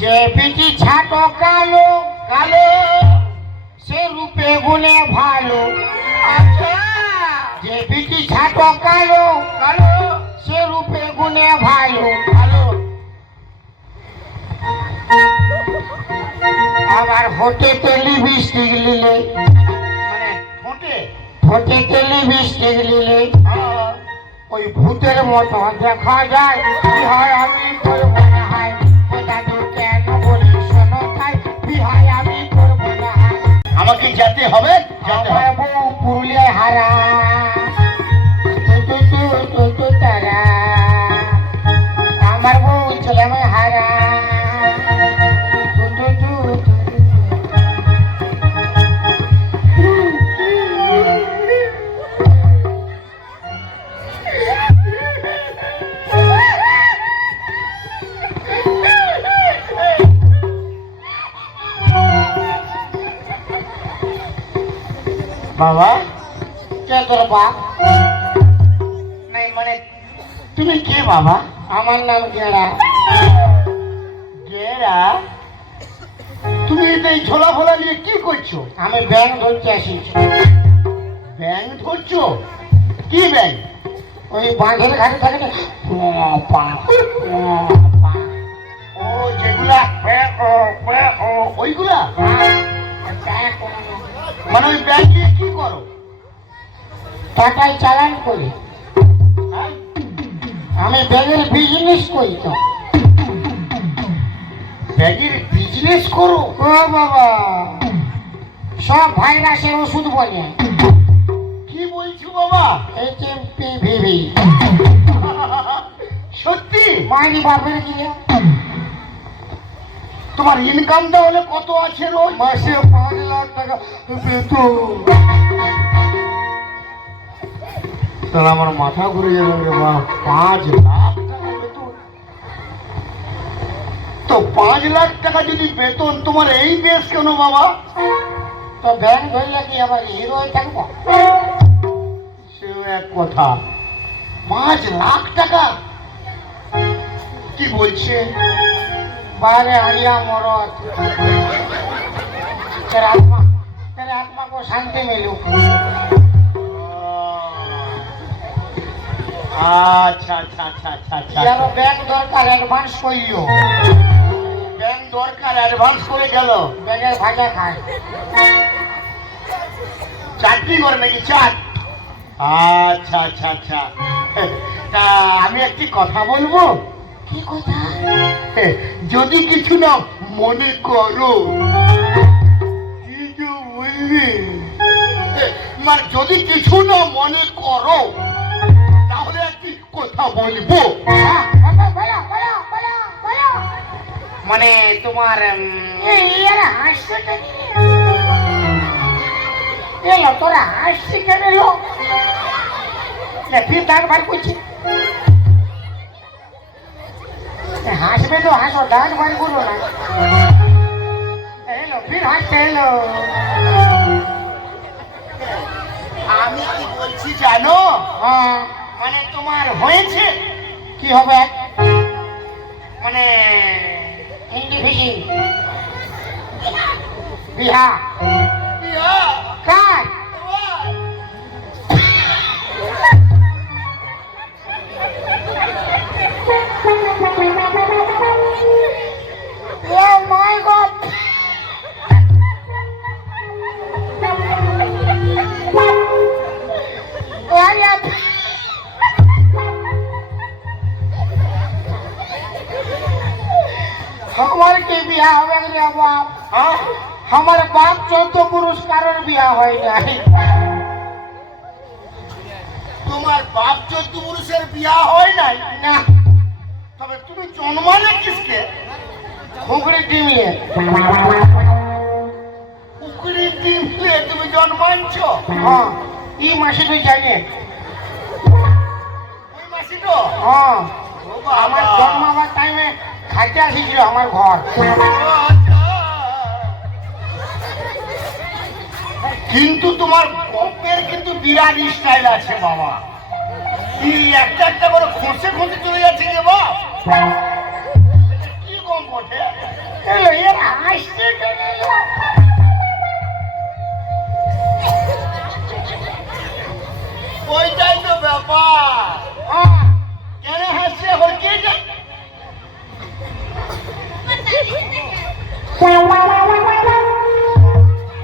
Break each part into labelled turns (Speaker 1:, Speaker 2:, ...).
Speaker 1: যে পিটি ছাটো কালো কালো সে রূপে গুণে ভালো।
Speaker 2: আচ্ছা।
Speaker 1: যে পিটি ছাটো কালো
Speaker 2: কালো
Speaker 1: সে রূপে গুণে ভালো।
Speaker 2: ভালো।
Speaker 1: আবার হোটে তেলি বৃষ্টিক লিলে।
Speaker 2: মানে ঠোঁটে
Speaker 1: হোটে তেলি বৃষ্টিক লিলে।
Speaker 2: হ্যাঁ,
Speaker 1: ওই ভূতের মতো দেখা যায়। কি হয় আমি করব
Speaker 2: যেতে হবে যাতে হবে।
Speaker 1: পুরুলিয়ায় হারা
Speaker 2: মানে তুমি কে বাবা?
Speaker 1: আমার নাম গেড়া
Speaker 2: গেরা? তুমি এই ঝোলা ফোলা নিয়ে কি করছ?
Speaker 1: আমি ব্যাংক ধরতে আসিছি
Speaker 2: ব্যাং ধরছো? কি ব্যাং
Speaker 1: ওই বাঁধের ঘাটে থাকে না।
Speaker 2: ও যেগুলা ওইগুলা? মানে ওই ব্যাং দিয়ে কি করো?
Speaker 1: টাকায় চালান করি।
Speaker 2: হ্যাঁ?
Speaker 1: আমি ব্যাগের বিজনেস করি তো।
Speaker 2: ব্যাগের বিজনেস করো?
Speaker 1: ও বাবা। সব ভাইরাসের ওষুধ বলে।
Speaker 2: কি বলছো বাবা?
Speaker 1: এইচ এম পি ভিভি
Speaker 2: সত্যি?
Speaker 1: মাইনি বাপের গিয়ে।
Speaker 2: তোমার ইনকামটা হলে কত আছে রোজ?
Speaker 1: মাসে পাঁচ লাখ টাকা। বেতন
Speaker 2: তাহলে আমার মাথা ঘুরে গেল রে বাবা পাঁচ লাখ টাকা বেতন তো পাঁচ লাখ টাকা যদি বেতন তোমার এই দেশ কেন বাবা
Speaker 1: তো ব্যাংক ধরলে কি আবার হিরো হয়ে থাকবো
Speaker 2: সে এক কথা পাঁচ লাখ টাকা কি বলছে
Speaker 1: बारे हरिया मरद तेरे आत्मा तेरे आत्मा को शांति मिलू
Speaker 2: আচ্ছা আচ্ছা আচ্ছা আচ্ছা আচ্ছা, আচ্ছা। দরকার অ্যাডভান্স
Speaker 1: দরকার অ্যাডভান্স ব্যাংকের
Speaker 2: চাকরি আচ্ছা আচ্ছা আচ্ছা। তা আমি একটি কথা বলব?
Speaker 1: কি কথা?
Speaker 2: যদি কিছু না মনে করো কিছু মানে যদি কিছু না মনে করো কথা বলব
Speaker 1: হ্যাঁ, বলো, বলো, বলো, বলো, বলো।
Speaker 2: মানে তোমার উম,
Speaker 1: এই এরা হাসছে কেন? এলো তোরা হাসছি কেন এলো লে, ফির দাঁত বার করছি এ, হাসবে তো হাসো দাঁত বার করো না এলো ফির হাসতে এলো
Speaker 2: আমি কি বলছি জানো
Speaker 1: হ্যাঁ
Speaker 2: মানে তোমার হয়েছে?
Speaker 1: কি হবে?
Speaker 2: মানে
Speaker 1: ইন্ডিভিজুয়াল বিহা।
Speaker 2: বিহা
Speaker 1: কার
Speaker 2: পুরুষের হয় নাই? তবে তুমি জন্মালে কিসকে
Speaker 1: খুগড়ি ডিমলে
Speaker 2: পুকুরি দিলে তুমি জন্মাঞ্চ
Speaker 1: হ্যাঁ। ই মাসে তুই জানে।
Speaker 2: ওই মাসি তো?
Speaker 1: হ্যাঁ। আমার জন্মাবার টাইমে খাইতে আসিছিল আমার ঘর।
Speaker 2: কিন্তু তোমার গল্পের কিন্তু বিরাট স্টাইল আছে বাবা। কি একটা একটা করে চলে যাচ্ছে রে বাপ? কি
Speaker 1: এর হাসছে
Speaker 2: ওইটাই তো ব্যাপার।
Speaker 1: হ্যাঁ,
Speaker 2: কেন হাসছে এখন কে জানে?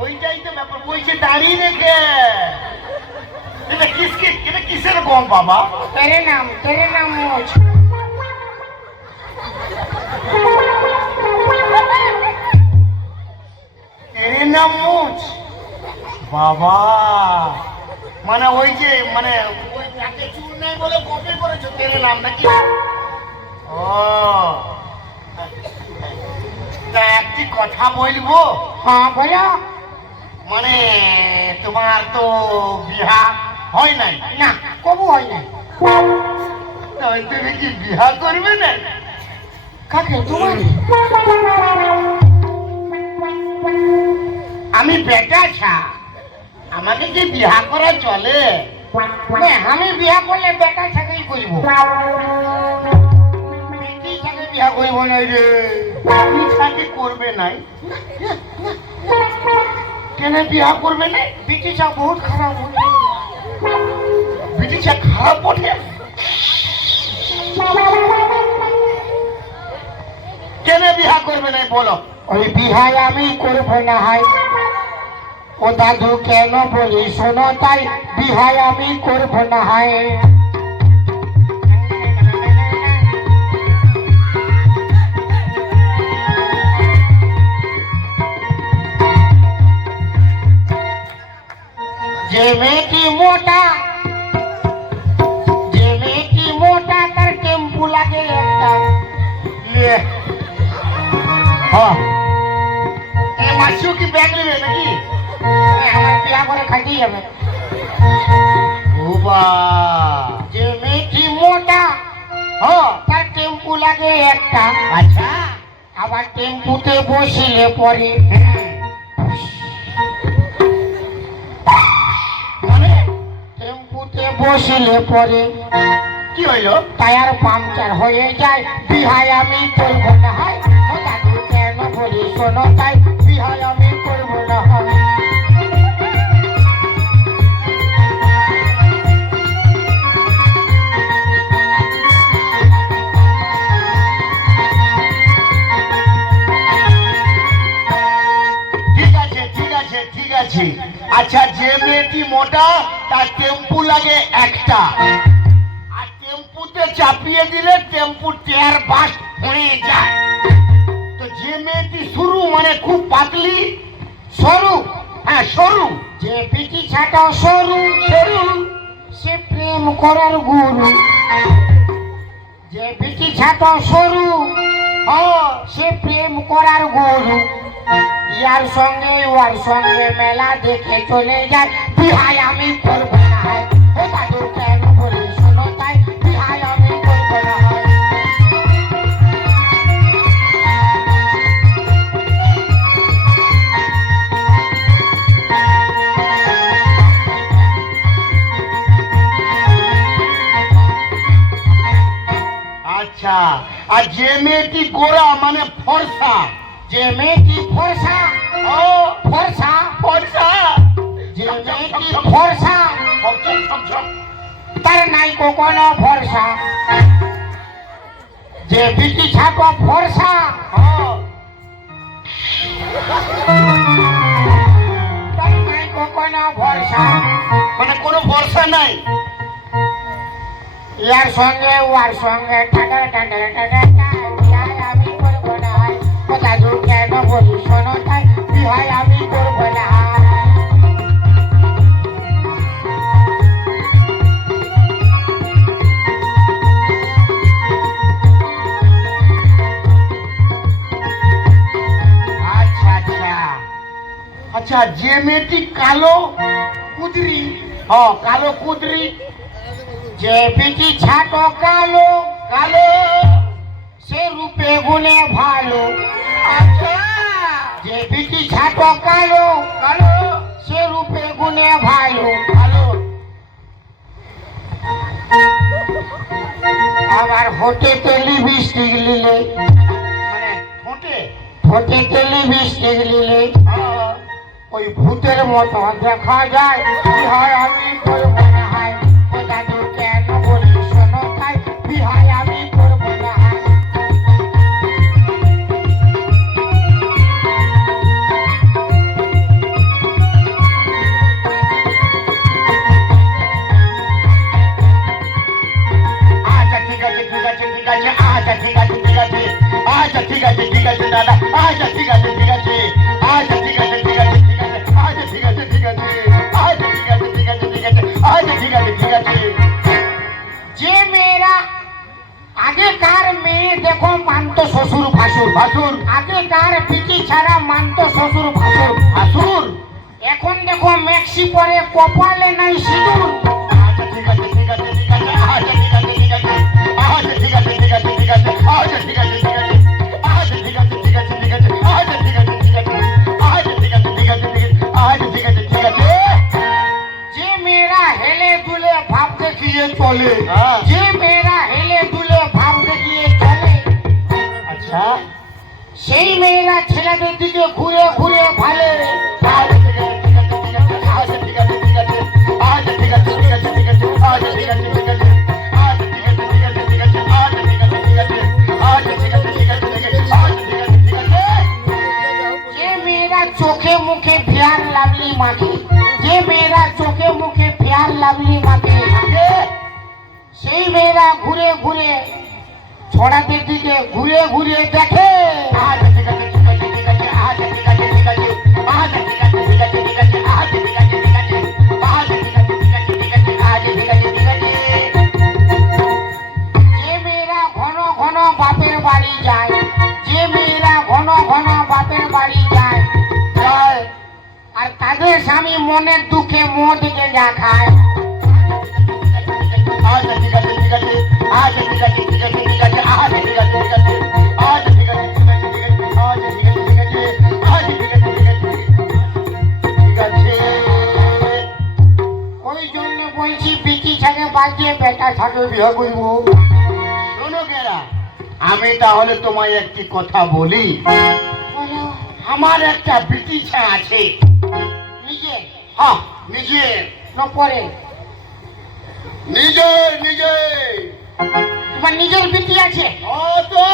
Speaker 2: ওইটাই তো ব্যাপার বলছে দাঁড়িয়ে রেখে। এটা কিসকে এটা কিসের গম বাবা?
Speaker 1: তেরে নাম তেরে নাম মোচ
Speaker 2: এর নাম মুচ বাবা! মানে ওই যে মানে ওই নাকে চুল নেই বলে কপি করেছ তেরে নাম নাকি? ও। তা একটি কথা বলব?
Speaker 1: হ্যাঁ বলো।
Speaker 2: মানে তোমার তো বিহা হয় নাই?
Speaker 1: না, কবু হয় না
Speaker 2: তাই তুমি বিহা করবে না? আমি বেটা ছা। আমাকে কি বিহা করা চলে?
Speaker 1: আমি বিয়া করলে বেটা ছাকেই করব। বেটি ছাকে না রে।
Speaker 2: ছাকে করবে নাই? কেন বিহা করবে না
Speaker 1: বেটি বহুত খারাপ হয়ে
Speaker 2: বিটি ছা খারাপ ওঠে কেন বিহা করবে না বলো
Speaker 1: ওই বিহায় আমি করব না হাই ও দাদু কেন বলি শোনো তাই বিহায় আমি করব না হাই যে মেয়েটি মোটা
Speaker 2: হ্যাঁ এ মাসিও কি ব্যাগ নেবে নাকি
Speaker 1: আমার বিয়া করে খাইতেই যাবে যে মোটা
Speaker 2: হ্যাঁ
Speaker 1: টেম্পু লাগে একটা
Speaker 2: আচ্ছা
Speaker 1: আবার টেম্পুতে বসিলে পরে টেম্পুতে বসিলে পরে।
Speaker 2: কি হইল?
Speaker 1: টায়ার পাংচার হয়ে যায়। বিহায় আমি করব না হয়। ও দাদু কেন বলি শোনো তাই। বিহায় আমি করব না হয়।
Speaker 2: ঠিক আছে ঠিক আছে ঠিক আছে। আচ্ছা যে মেয়েটি মোটা তার টেম্পু লাগে একটা। টেম্পুতে চাপিয়ে দিলে টেম্পু টেয়ার বাস হয়ে যায় তো যে মেয়েটি শুরু মানে খুব পাতলি
Speaker 1: সরু
Speaker 2: হ্যাঁ সরু
Speaker 1: যে পিটি ছাটা সরু সরু সে প্রেম করার গুরু যে পিটি ছাটা সরু
Speaker 2: হ্যাঁ
Speaker 1: সে প্রেম করার গুরু ইয়ার সঙ্গে ওয়ার সঙ্গে মেলা দেখে চলে যায় বিহাই আমি করব না হয় ও দাদু
Speaker 2: মেয়েটি গোরা মানে ফর্সা।
Speaker 1: যে মেয়েটি ফর্সা
Speaker 2: ও
Speaker 1: ফর্সা।
Speaker 2: ফর্সা।
Speaker 1: যে মেয়েটি ফর্সা। তার নাই কোনো ভরসা যে বিটি ছাপ কোনো
Speaker 2: মানে কোনো ভরসা নাই?
Speaker 1: ইয়ার সঙ্গে ওয়ার সঙ্গে আমি করব না হয় কোথা দূর কেন বলি শোনো তাই বিহাই আমি করব না হয়
Speaker 2: আচ্ছা যে মেয়েটি কালো কুদরি হ্যাঁ কালো কুদরি,
Speaker 1: যে বিটি ছাট কালো
Speaker 2: কালো,
Speaker 1: সে রূপে গুণে ভালো। যে বিটি ছাট কালো
Speaker 2: কালো
Speaker 1: সে রূপে গুণে ভালো
Speaker 2: কালো
Speaker 1: আবার হোটেতে লিপস্টিক লিলে
Speaker 2: মানে ঠোঁটে
Speaker 1: ঠোঁটে তেলি বৃষ্টিক নিলে ওই ভূতের মতো দেখা যায়। বিহার আমি করব না। আগেকার মেয়ে দেখো মানত শ্বশুর ভাসুর
Speaker 2: ভাসুর
Speaker 1: আগেকার পিটি ছাড়া মানত শ্বশুর ভাসুর
Speaker 2: ভাসুর
Speaker 1: এখন দেখো মেক্সি পরে কপালে নাই সিঁদুর
Speaker 2: আচ্ছা আচ্ছা আচ্ছা আচ্ছা আচ্ছা আচ্ছা আচ্ছা আচ্ছা
Speaker 1: যে মেয়েরা হেলে দুলে ভাব দেখিয়ে চলে
Speaker 2: হ্যাঁ।
Speaker 1: যে মেয়েরা সেই মেয়েরা ছেলেদের দিকে ঘুরে ঘুরে ভালে। চোখে মুখে ফেয়ার লাভলি মাখে, যে মেয়েরা চোখে মুখে ফেয়ার লাভলি মাখে, সেই মেয়েরা ঘুরে ঘুরে ছড়াদের দিকে ঘুরে ঘুরে দেখে
Speaker 2: আচ্ছা আচ্ছা আচ্ছা আচ্ছা আচ্ছা আচ্ছা
Speaker 1: বাপের বাড়ি যায় স্বামী মনের দুঃখে খায়
Speaker 2: আচ্ছা ঠিক আছে ঠিক আছে আচ্ছা ঠিক আছে ঠিক আছে
Speaker 1: বাজিয়ে বেটা বিয়ে করব
Speaker 2: শোনো আমি তাহলে তোমায় একটি কথা বলি। আমার একটা বিটিছা আছে।
Speaker 1: নিজে
Speaker 2: হ্যাঁ নিজে
Speaker 1: না পরে
Speaker 2: নিজে নিজে
Speaker 1: তোমার নিজের বিটি আছে।
Speaker 2: ও তো।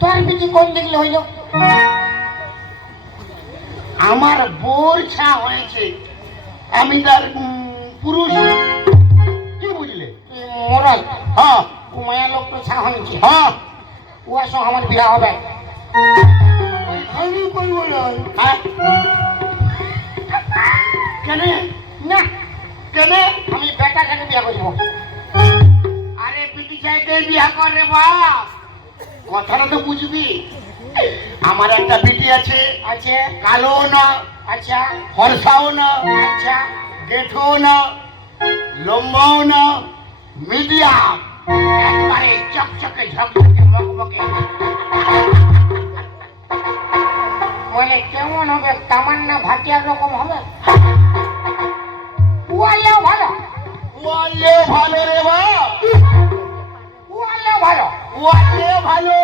Speaker 1: তোর বিটি কোন দেখলে হইল?
Speaker 2: আমার বোর ছা হয়েছে। আমি তার পুরুষ। কি বুঝলে?
Speaker 1: মরল
Speaker 2: হ্যাঁ।
Speaker 1: ও মায়া লোক তো ছা হয়েছে
Speaker 2: হ্যাঁ।
Speaker 1: ও আসো আমার বিয়া হবে।
Speaker 2: আমি করব না হ্যাঁ। কেন?
Speaker 1: না।
Speaker 2: কেন?
Speaker 1: আমি বেটা ছাগে বিয়া করব?
Speaker 2: চাইতে বিয়া করে বাপ কথাটা তো বুঝবি। আমার একটা বিটি আছে।
Speaker 1: আছে।
Speaker 2: কালো না
Speaker 1: আচ্ছা।
Speaker 2: ফর্সাও না
Speaker 1: আচ্ছা।
Speaker 2: গেঠো না লম্বাও না মিডিয়াম। একবারে চকচকে ঝকঝকে মকমকে।
Speaker 1: বলে কেমন হবে? তামান্না ভাটিয়ার রকম হবে? ভালো।
Speaker 2: ভালো রে বা
Speaker 1: উয়ালেও ভালো।
Speaker 2: ওয়ালে ভালো।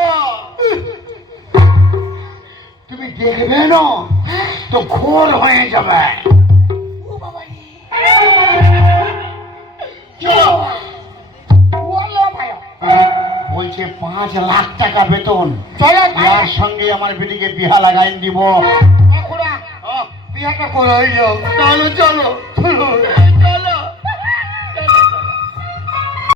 Speaker 2: তুমি দেখবে না তো ঘোর হয়ে যাবে।
Speaker 1: ও বাবা।
Speaker 2: বলছে পাঁচ লাখ টাকা বেতন।
Speaker 1: চলো
Speaker 2: যার সঙ্গে আমার বেটিকে বিহা লাগাই দিব।
Speaker 1: হইল
Speaker 2: চলো চলো চলো চলো।